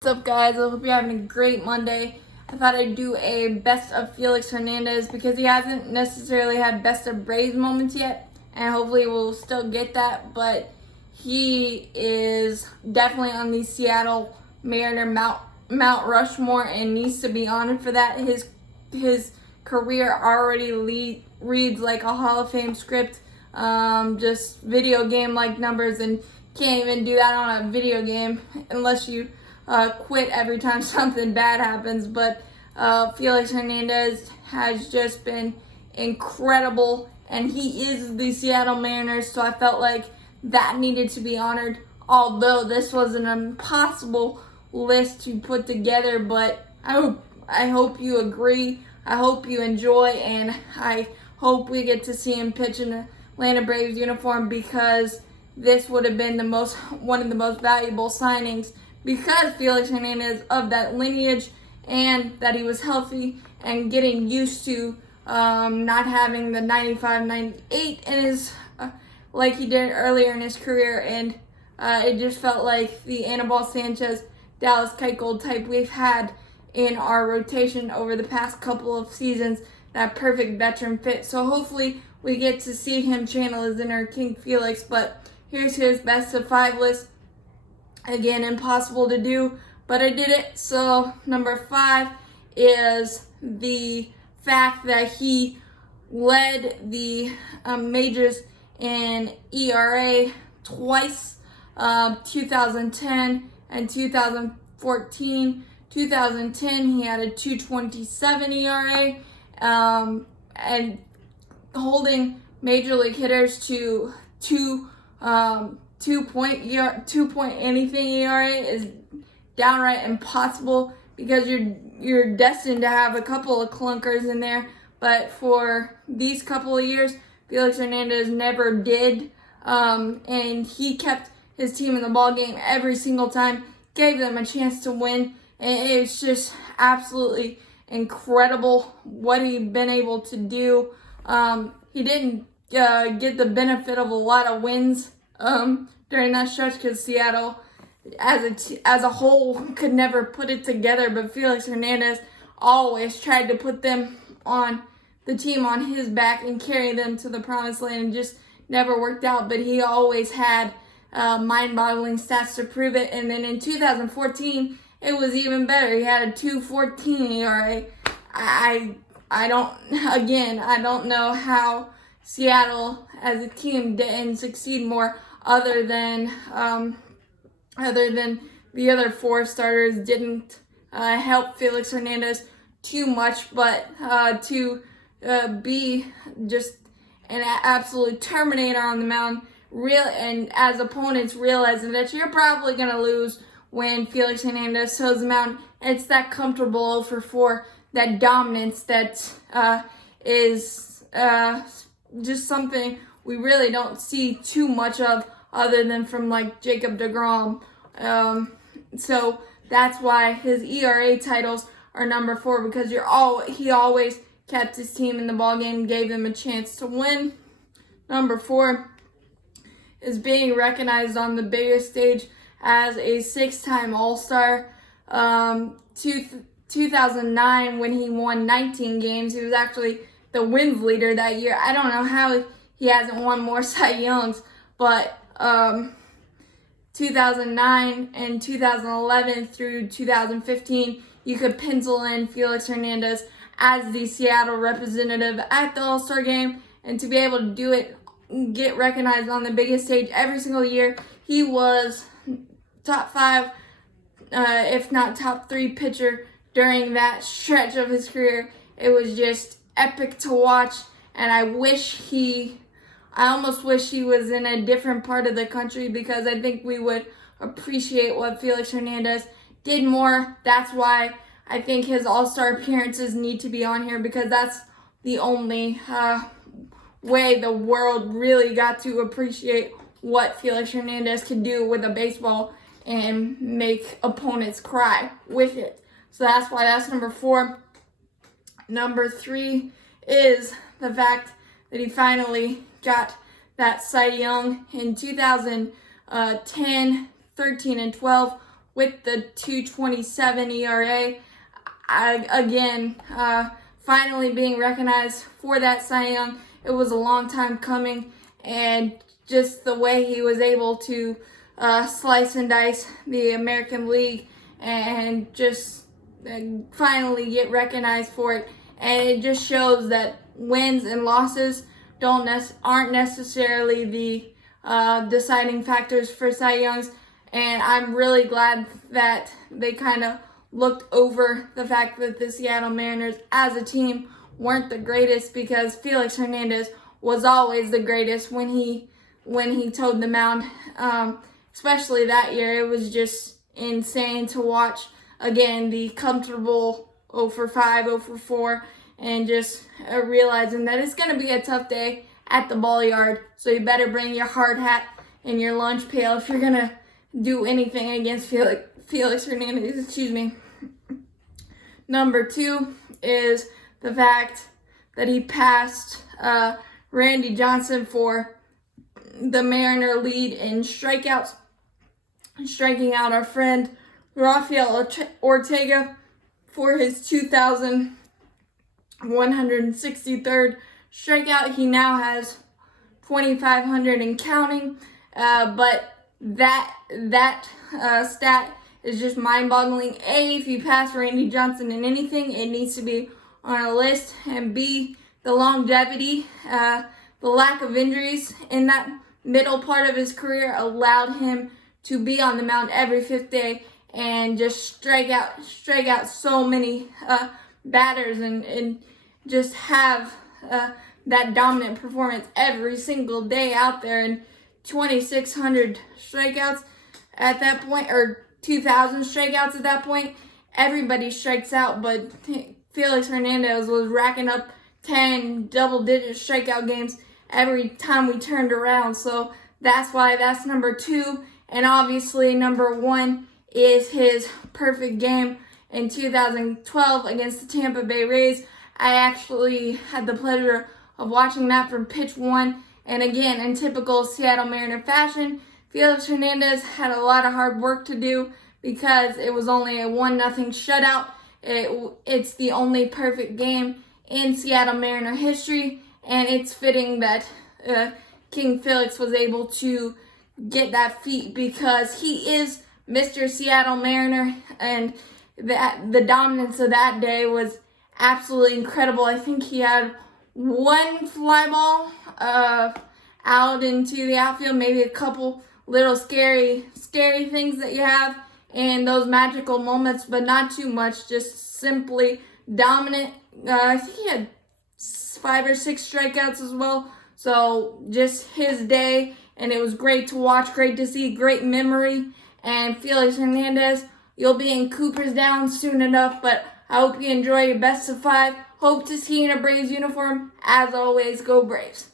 What's up, guys? I hope you're having a great Monday. I thought I'd do a best of Félix Hernández because he hasn't necessarily had best of Braves moments yet, and hopefully we'll still get that. But he is definitely on the Seattle Mariner Mount Rushmore and needs to be honored for that. His career already reads like a Hall of Fame script, just video game like numbers, and can't even do that on a video game unless you quit every time something bad happens. But Félix Hernández has just been incredible, and he is the Seattle Mariners, so I felt like that needed to be honored. Although this was an impossible list to put together, but I hope you agree. I hope you enjoy, and I hope we get to see him pitch in an Atlanta Braves uniform, because this would have been one of the most valuable signings, because Félix Hernández of that lineage, and that he was healthy and getting used to not having the 95-98 in his like he did earlier in his career, and it just felt like the Anibal Sanchez, Dallas Keuchel type we've had in our rotation over the past couple of seasons, that perfect veteran fit. So hopefully we get to see him channel his inner King Felix. But here's his best of 5 list. Again, impossible to do, but I did it. So number 5 is the fact that he led the majors in ERA twice, 2010 and 2014. 2010 he had a 2.27 ERA, and holding major league hitters to 2 point anything ERA is downright impossible, because you're destined to have a couple of clunkers in there. But for these couple of years, Félix Hernández never did, and he kept his team in the ball game every single time, gave them a chance to win, and it's just absolutely incredible what he'd been able to do. He didn't get the benefit of a lot of wins during that stretch, because Seattle as a whole could never put it together, but Félix Hernández always tried to put the team on his back and carry them to the promised land, and just never worked out. But he always had mind-boggling stats to prove it. And then in 2014, it was even better. He had a 2.14 ERA. I don't know how Seattle as a team didn't succeed more, other than the other 4 starters didn't help Félix Hernández too much. But to be just an absolute terminator on the mound, and as opponents realizing that you're probably going to lose when Félix Hernández toes the mound, it's that comfortable 0-for-4, that dominance that is just something we really don't see too much of, other than from like Jacob deGrom. So that's why his ERA titles are number 4, because he always kept his team in the ballgame, gave them a chance to win. Number 4 is being recognized on the biggest stage as a 6-time All-Star. 2009, when he won 19 games, he was actually the wins leader that year. I don't know how he hasn't won more Cy Youngs, but 2009 and 2011 through 2015, you could pencil in Félix Hernández as the Seattle representative at the All-Star game. And to be able to do it, get recognized on the biggest stage every single year, he was top 5, if not top 3 pitcher during that stretch of his career. It was just epic to watch, and I almost wish he was in a different part of the country, because I think we would appreciate what Félix Hernández did more. That's why I think his All-Star appearances need to be on here, because that's the only way the world really got to appreciate what Félix Hernández could do with a baseball and make opponents cry with it. So that's why that's number 4. Number 3 is the fact that he finally got that Cy Young in 2010, 13, and 12 with the 2.27 ERA. Finally being recognized for that Cy Young. It was a long time coming, and just the way he was able to slice and dice the American League and just finally get recognized for it. And it just shows that wins and losses aren't necessarily the deciding factors for Cy Youngs. And I'm really glad that they kind of looked over the fact that the Seattle Mariners as a team weren't the greatest, because Félix Hernández was always the greatest when he towed the mound. Especially that year, it was just insane to watch. Again, the comfortable 0 for 5, 0 for 4, and just realizing that it's going to be a tough day at the ball yard. So you better bring your hard hat and your lunch pail if you're going to do anything against Félix Hernández. Number 2 is the fact that he passed Randy Johnson for the Mariner lead in strikeouts, striking out our friend Rafael Ortega for his 2,163rd strikeout. He now has 2,500 and counting, but that stat is just mind-boggling. A, if you pass Randy Johnson in anything, it needs to be on a list, and B, the longevity, the lack of injuries in that middle part of his career allowed him to be on the mound every 5th day and just strike out so many batters and just have that dominant performance every single day out there. And 2,600 strikeouts at that point, or 2,000 strikeouts at that point. Everybody strikes out, but Félix Hernández was racking up 10 double-digit strikeout games every time we turned around. So that's why that's number 2. And obviously number 1 is his perfect game in 2012 against the Tampa Bay Rays. I actually had the pleasure of watching that from pitch 1. And again, in typical Seattle Mariner fashion, Félix Hernández had a lot of hard work to do because it was only a 1-0 shutout. It's the only perfect game in Seattle Mariner history, and it's fitting that King Félix was able to get that feat because he is Mr. Seattle Mariner, and the dominance of that day was absolutely incredible. I think he had one fly ball out into the outfield, maybe a couple little scary things that you have in those magical moments, but not too much, just simply dominant. I think he had 5 or 6 strikeouts as well. So just his day, and it was great to watch, great to see, great memory. And Félix Hernández, you'll be in Cooperstown soon enough, but I hope you enjoy your best of 5. Hope to see you in a Braves uniform. As always, go Braves.